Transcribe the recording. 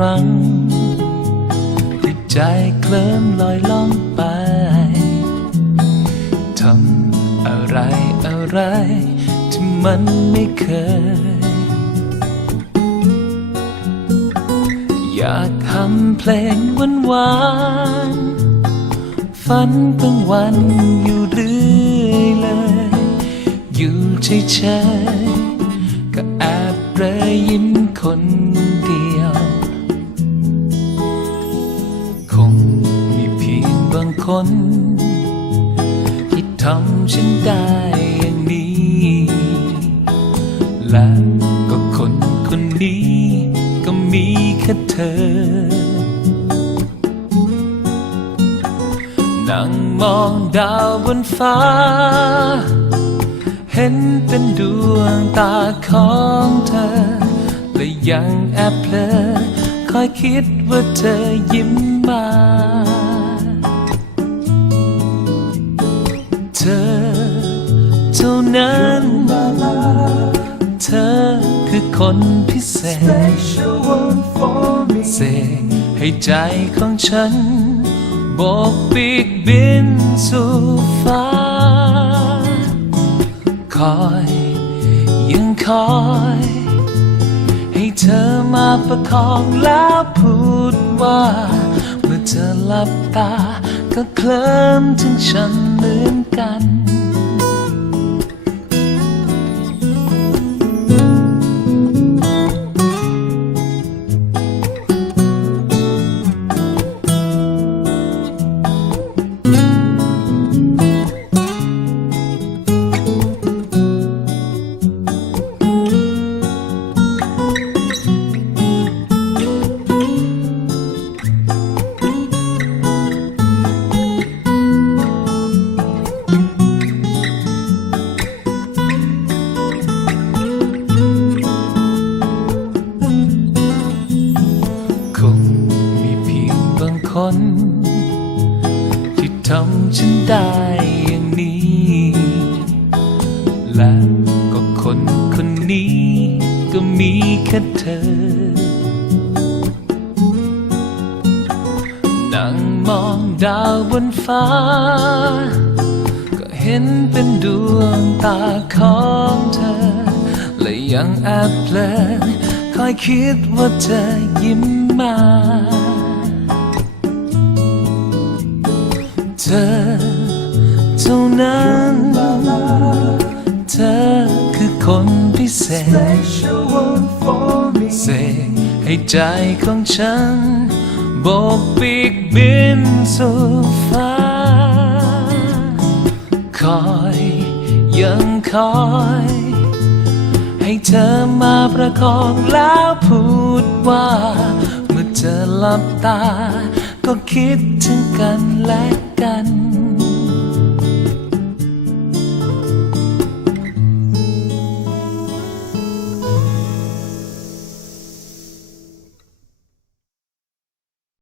รั้งที่ใจเคลิ้มลอยล่องไป ทำอะไรอะไรที่มันไม่เคย อยากทำเพลงหวานหวานฝันกลางวันอยู่เรื่อยเลย อยู่เฉยๆก็แอบเรยยิ้มคน คน ที่ทำฉันได้อย่างนี้ และก็คนคนนี้ ก็มีแค่เธอ นั่งมองดาวบนฟ้า เห็นเป็นดวงตาของเธอ และยังแอบเพลอคอยคิดว่าเธอยิ้มมา นั้น เธอคือคนพิเศษ special one for me เสกให้ใจของฉันโบกปีกบินสู่ฟ้า คอยยังคอย ให้เธอมาประคองแล้วพูดว่า เมื่อเธอหลับตาก็เคลิ้มถึงฉันเหมือนกัน ทำฉันได้อย่างนี้ และก็คนคนนี้ก็มีแค่เธอ นั่งมองดาวบนฟ้า ก็เห็นเป็นดวงตาของเธอ และยังแอบเพลินคอยคิดว่าเธอยิ้มมา อเท่านั้น เธอคือคนพิเศษเสกให้ใจของฉันโบกปีกบินสู่ฟ้า คอยยังคอย ให้เธอมาประคองแล้วพูดว่า เมื่อเธอหลับตา ก็คิดถึงกันและกัน